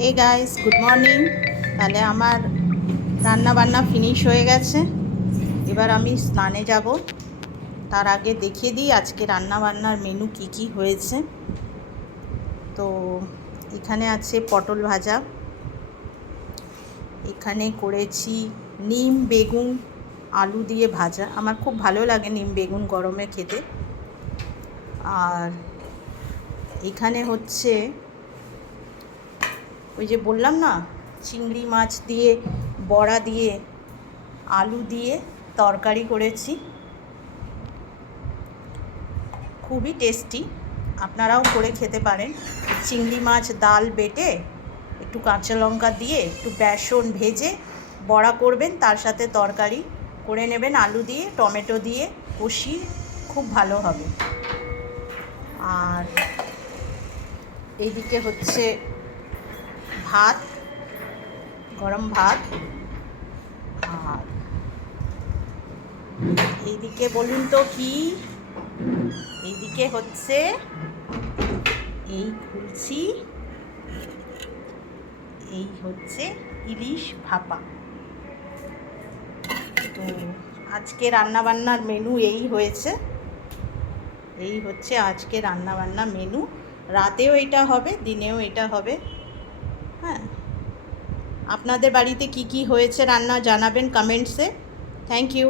Hey guys, good morning. তাহলে আমার রান্না বান্না ফিনিশ হয়ে গেছে। এবার আমি স্নানে যাব। তার আগে দেখিয়ে দিই আজকে রান্না বান্নার মেনু কি কি হয়েছে। তো এখানে আছে পটল ভাজা, এখানে করেছি নিম বেগুন আলু দিয়ে ভাজা। আমার খুব ভালো লাগে নিম বেগুন গরমে খেতে। আর এখানে হচ্ছে ওই যে বললাম না, চিংড়ি মাছ দিয়ে বড়া দিয়ে আলু দিয়ে তরকারি করেছি, খুবই টেস্টি। আপনারাও করে খেতে পারেন। চিংড়ি মাছ ডাল বেটে একটু কাঁচা লঙ্কা দিয়ে একটু বেসন ভেজে বড়া করবেন, তার সাথে তরকারি করে নেবেন আলু দিয়ে টমেটো দিয়ে কষিয়ে, খুব ভালো হবে। আর এইদিকে হচ্ছে ভাত, গরম ভাত। আর এইদিকে বলুন তো কি, এইদিকে হচ্ছে এই খুলছি, এই হচ্ছে ইলিশ ভাপা। তো আজকে রান্নাবান্নার মেনু এই হয়েছে, এই হচ্ছে আজকে রান্নাবান্না মেনু। রাতেও এটা হবে, দিনেও এটা হবে। হ্যাঁ, আপনাদের বাড়িতে কি কি হয়েছে রান্না জানাবেন কমেন্টসে। Thank you.